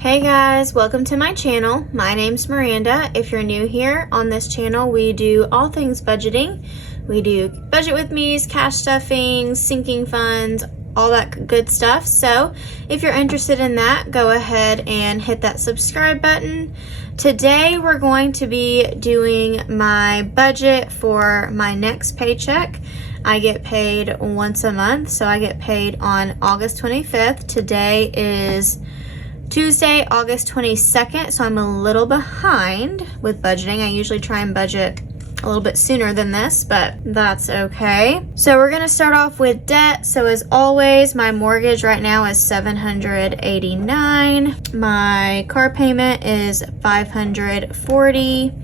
Hey guys, welcome to my channel. My name's Miranda. If you're new here on this channel, we do all things budgeting. We do budget with me's, cash stuffing, sinking funds, all that good stuff. So if you're interested in that, go ahead and hit that subscribe button. Today we're going to be doing my budget for my next paycheck. I get paid once a month, so I get paid on August 25th. Today is Tuesday, August 22nd, so I'm a little behind with budgeting. I usually try and budget a little bit sooner than this, but that's okay. So we're gonna start off with debt. So as always, my mortgage right now is $789. My car payment is $540.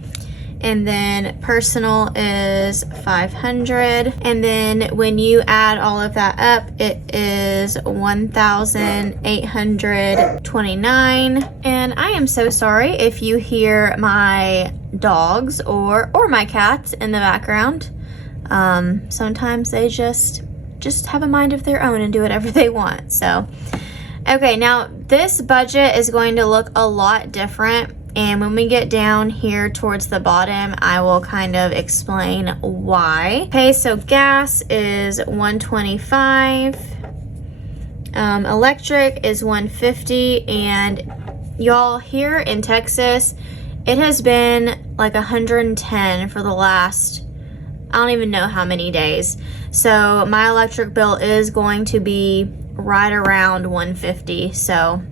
And then personal is $500. And then when you add all of that up, it is $1,829. And I am so sorry if you hear my dogs or my cats in the background. Sometimes they just have a mind of their own and do whatever they want. So, okay, now this budget is going to look a lot different. And when we get down here towards the bottom, I will kind of explain why. Okay, so gas is $125. Electric is $150. And y'all, here in Texas, it has been like $110 for the last, I don't even know how many days. So my electric bill is going to be right around $150. So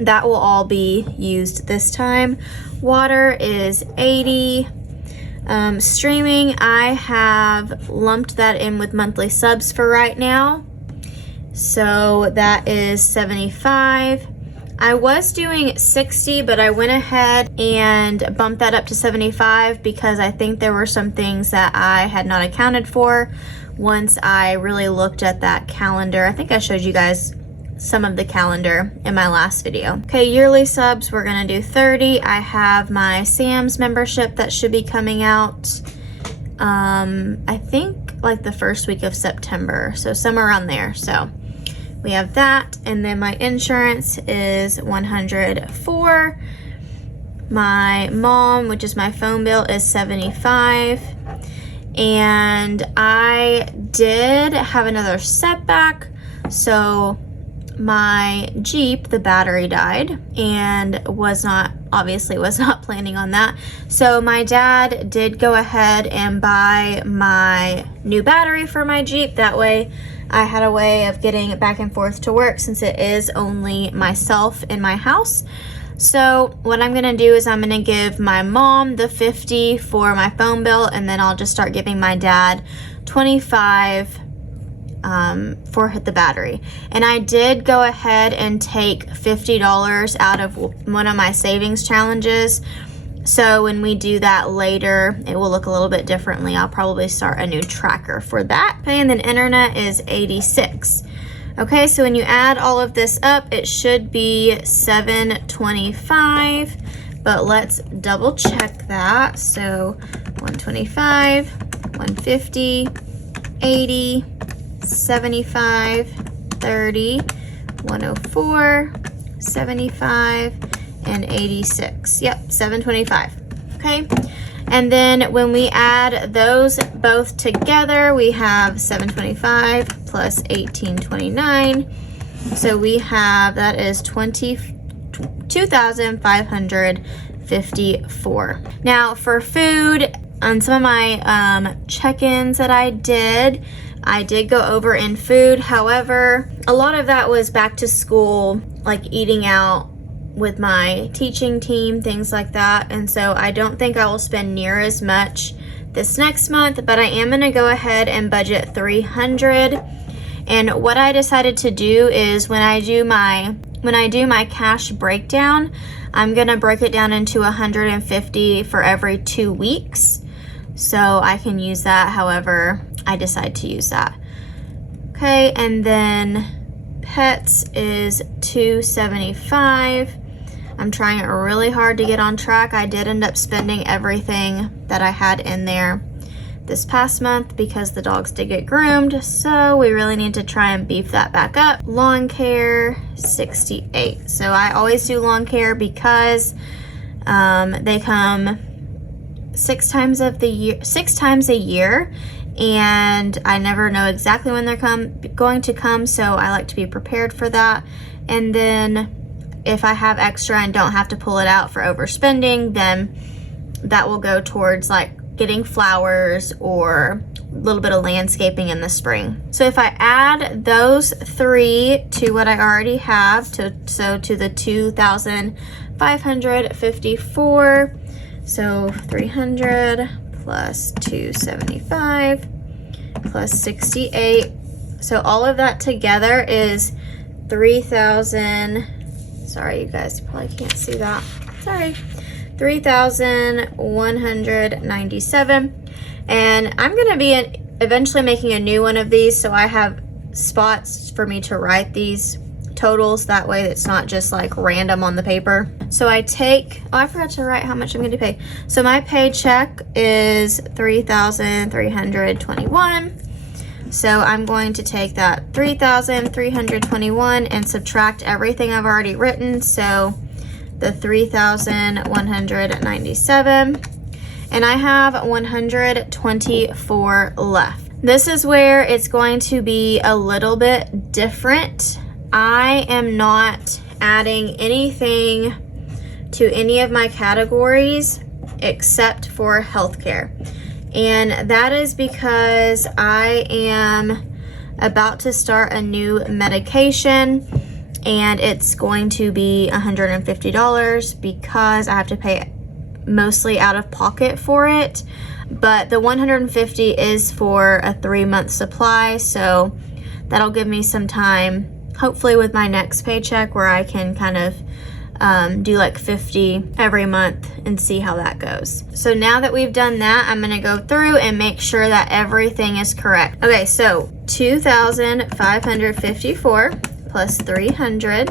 that will all be used this time. Water is $80. Streaming, I have lumped that in with monthly subs for right now. So that is $75. I was doing $60, but I went ahead and bumped that up to $75 because I think there were some things that I had not accounted for once I really looked at that calendar. I think I showed you guys some of the calendar in my last video. Okay, yearly subs, we're gonna do 30. I have my Sam's membership that should be coming out, I think like the first week of September, so somewhere around there. So we have that, and then my insurance is $104. My mom, which is my phone bill, is $75. And I did have another setback. So my Jeep, the battery died, and was not planning on that. So my dad did go ahead and buy my new battery for my Jeep. That way I had a way of getting it back and forth to work since it is only myself in my house. So what I'm gonna do is I'm gonna give my mom the $50 for my phone bill, and then I'll just start giving my dad $25 for the battery. And I did go ahead and take $50 out of one of my savings challenges. So when we do that later, it will look a little bit differently. I'll probably start a new tracker for that. Okay, and then internet is $86. Okay, so when you add all of this up, it should be $725, but let's double check that. So 125, 150, 80, 75, 30, 104, 75, and 86. Yep, $725. Okay, and then when we add those both together, we have $725 plus $1829. So we have, that is $22,554. Now for food, on some of my check-ins that I did go over in food. However, a lot of that was back to school, like eating out with my teaching team, things like that. And so I don't think I will spend near as much this next month, but I am gonna go ahead and budget $300. And what I decided to do is when I do my cash breakdown, I'm gonna break it down into $150 for every 2 weeks. So I can use that however I decide to use that. Okay, and then pets is $275. I'm trying really hard to get on track. I did end up spending everything that I had in there this past month because the dogs did get groomed, so we really need to try and beef that back up. Lawn care, $68. So I always do lawn care because they come 6 times a year, and I never know exactly when they're going to come, so I like to be prepared for that. And then if I have extra and don't have to pull it out for overspending, then that will go towards like getting flowers or a little bit of landscaping in the spring. So if I add those 3 to what I already have, to the 2,554, so 300 plus 275 plus 68. So all of that together is 3,000. Sorry, you guys probably can't see that. Sorry. 3,197. And I'm going to be eventually making a new one of these, so I have spots for me to write these totals. That way it's not just like random on the paper. So I take, I forgot to write how much I'm going to pay. So my paycheck is 3,321. So I'm going to take that 3,321 and subtract everything I've already written. So the 3,197, and I have 124 left. This is where it's going to be a little bit different. I am not adding anything to any of my categories except for healthcare. And that is because I am about to start a new medication, and it's going to be $150 because I have to pay mostly out of pocket for it. But the $150 is for a 3-month supply, so that'll give me some time, hopefully with my next paycheck, where I can kind of do like 50 every month and see how that goes. So now that we've done that, I'm gonna go through and make sure that everything is correct. Okay, so 2,554 plus 300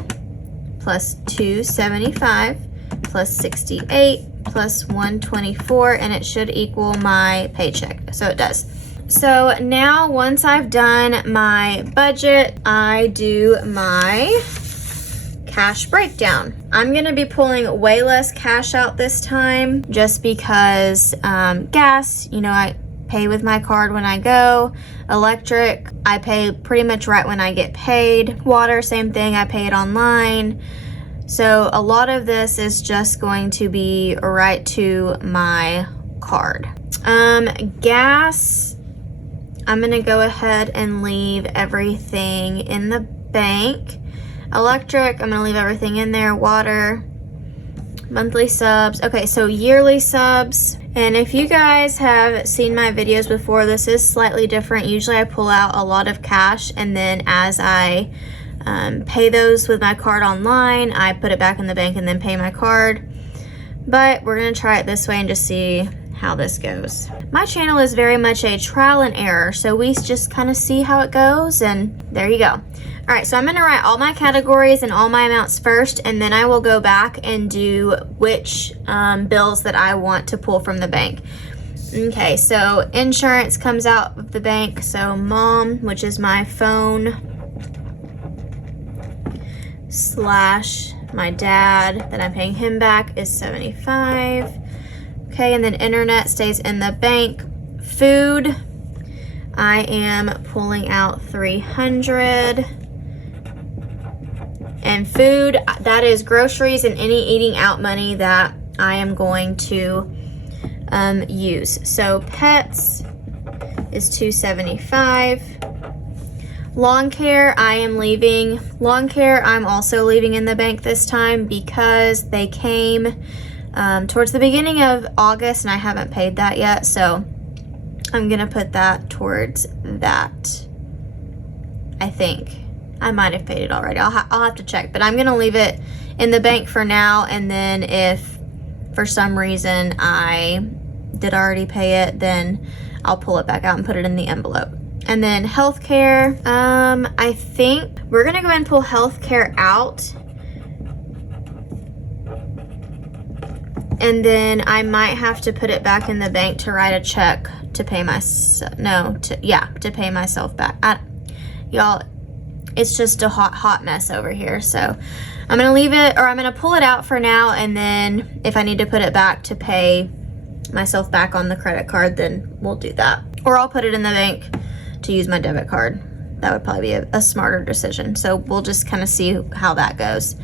plus 275 plus 68 plus 124, and it should equal my paycheck. So it does. So now once I've done my budget, I do my cash breakdown. I'm gonna be pulling way less cash out this time just because gas, you know, I pay with my card when I go. Electric, I pay pretty much right when I get paid. Water, same thing, I pay it online. So a lot of this is just going to be right to my card. Gas, I'm gonna go ahead and leave everything in the bank. Electric, I'm gonna leave everything in there. Water, monthly subs. Okay, so yearly subs. And if you guys have seen my videos before, this is slightly different. Usually I pull out a lot of cash, and then as I pay those with my card online, I put it back in the bank and then pay my card. But we're gonna try it this way and just see how this goes. My channel is very much a trial and error, so we just kind of see how it goes, and there you go. All right, so I'm gonna write all my categories and all my amounts first, and then I will go back and do which bills that I want to pull from the bank. Okay, so insurance comes out of the bank. So mom, which is my phone slash my dad that I'm paying him back, is $75. Okay, and then internet stays in the bank. Food, I am pulling out $300. And food, that is groceries and any eating out money that I am going to use. So pets is $275. Lawn care, I am leaving. Lawn care, I'm also leaving in the bank this time because they came towards the beginning of August and I haven't paid that yet. So I'm gonna put that towards that, I think. I might have paid it already. I'll have to check, but I'm gonna leave it in the bank for now, and then if for some reason I did already pay it, then I'll pull it back out and put it in the envelope. And then healthcare, I think we're gonna go ahead and pull healthcare out. And then I might have to put it back in the bank to write a check to pay to pay myself back. Y'all, it's just a hot mess over here. So I'm gonna leave it, or I'm gonna pull it out for now, and then if I need to put it back to pay myself back on the credit card, then we'll do that. Or I'll put it in the bank to use my debit card. That would probably be a smarter decision. So we'll just kind of see how that goes.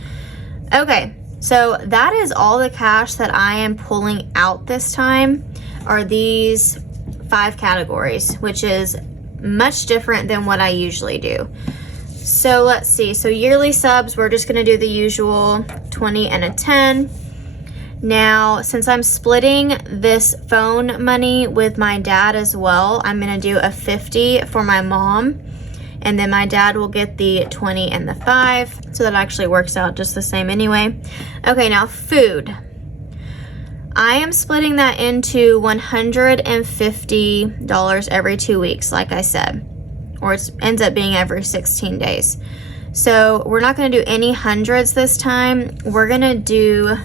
Okay, so that is all the cash that I am pulling out this time, are these 5 categories, which is much different than what I usually do. So let's see, so yearly subs, we're just gonna do the usual 20 and a 10. Now, since I'm splitting this phone money with my dad as well, I'm gonna do a 50 for my mom, and then my dad will get the 20 and the 5. So that actually works out just the same anyway. Okay, now food. I am splitting that into $150 every 2 weeks, like I said, or it ends up being every 16 days. So we're not gonna do any hundreds this time. We're gonna do, I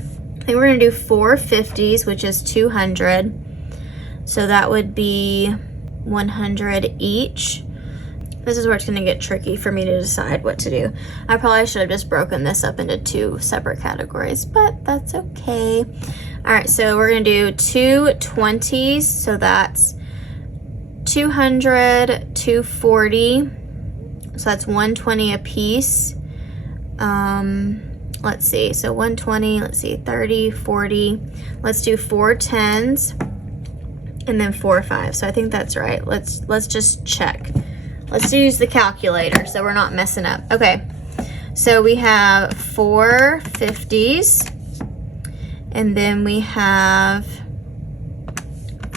think we're gonna do 4 50s, which is 200. So that would be 100 each. This is where it's gonna get tricky for me to decide what to do. I probably should have just broken this up into 2 separate categories, but that's okay. All right, so we're gonna do 2 20s, so that's 200, 240, so that's 120 a piece. Let's see, so 120, let's see, 30, 40. Let's do 4 10s and then 4 5s. So I think that's right. Let's just check. Let's use the calculator so we're not messing up. Okay, so we have 4 50s, and then we have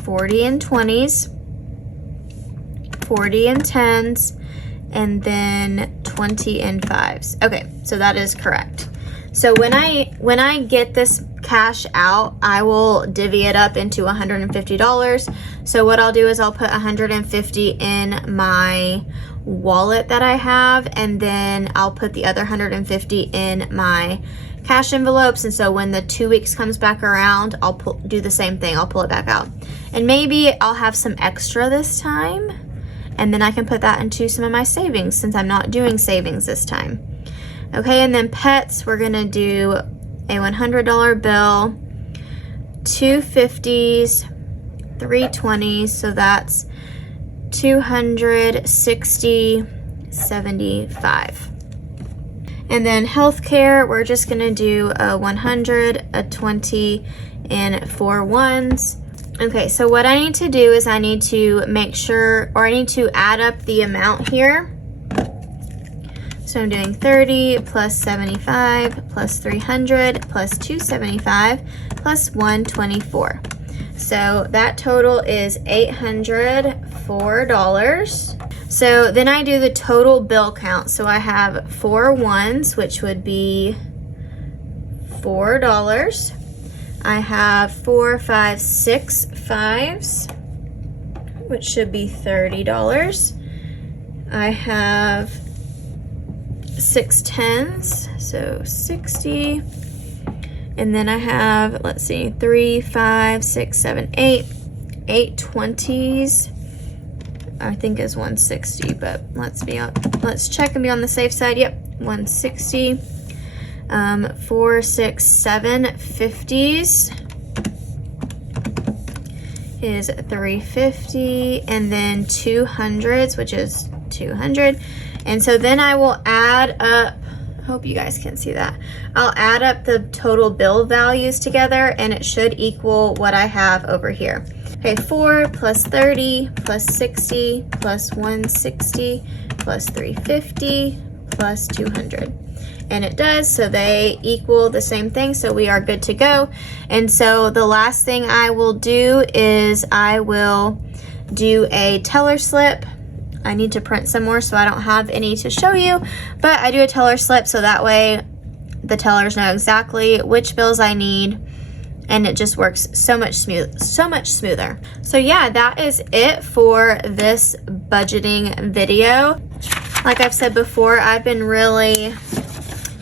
40 and 20s, 40 and 10s, and then 20 and 5s. Okay, so that is correct. So when I get this cash out, I will divvy it up into $150. So what I'll do is I'll put 150 in my wallet that I have, and then I'll put the other 150 in my cash envelopes. And so when the 2 weeks comes back around, I'll do the same thing. I'll pull it back out, and maybe I'll have some extra this time, and then I can put that into some of my savings since I'm not doing savings this time. Okay, and then pets, we're gonna do a $100 bill, 2 50s, 3 20s, so that's 260, 75. And then healthcare, we're just gonna do a 100, a 20, and 4 1s. Okay, so what I need to do is I need to make sure, or I need to add up the amount here. So I'm doing 30 plus 75 plus 300 plus 275 plus 124. So that total is $804. So then I do the total bill count. So I have 4 1s, which would be $4. I have 4 5 6 5s, which should be $30. I have 6 10s, so 60. And then I have, let's see, 3 5 6 7 8 20s. I think is 160, but let's check and be on the safe side. Yep, 160. 4 6 7 50s is 350, and then 200s, which is 200. And so then I will add up, I hope you guys can see that. I'll add up the total bill values together, and it should equal what I have over here. Okay, 4 plus 30 plus 60 plus 160 plus 350 plus 200. And it does, so they equal the same thing, so we are good to go. And so the last thing I will do is I will do a teller slip. I need to print some more, so I don't have any to show you, but I do a teller slip so that way the tellers know exactly which bills I need, and it just works so much smoother. So yeah, that is it for this budgeting video. Like I've said before, I've been really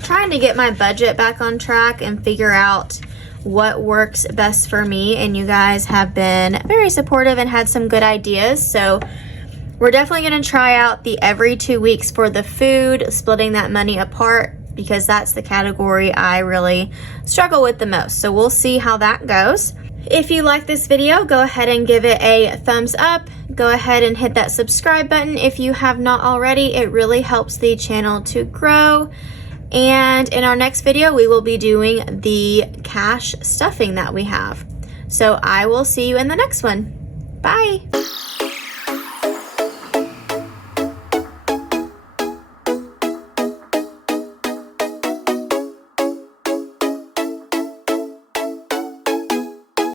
trying to get my budget back on track and figure out what works best for me, and you guys have been very supportive and had some good ideas. So we're definitely going to try out the every 2 weeks for the food, splitting that money apart, because that's the category I really struggle with the most. So we'll see how that goes. If you like this video, go ahead and give it a thumbs up. Go ahead and hit that subscribe button if you have not already. It really helps the channel to grow. And in our next video, we will be doing the cash stuffing that we have. So I will see you in the next one. Bye.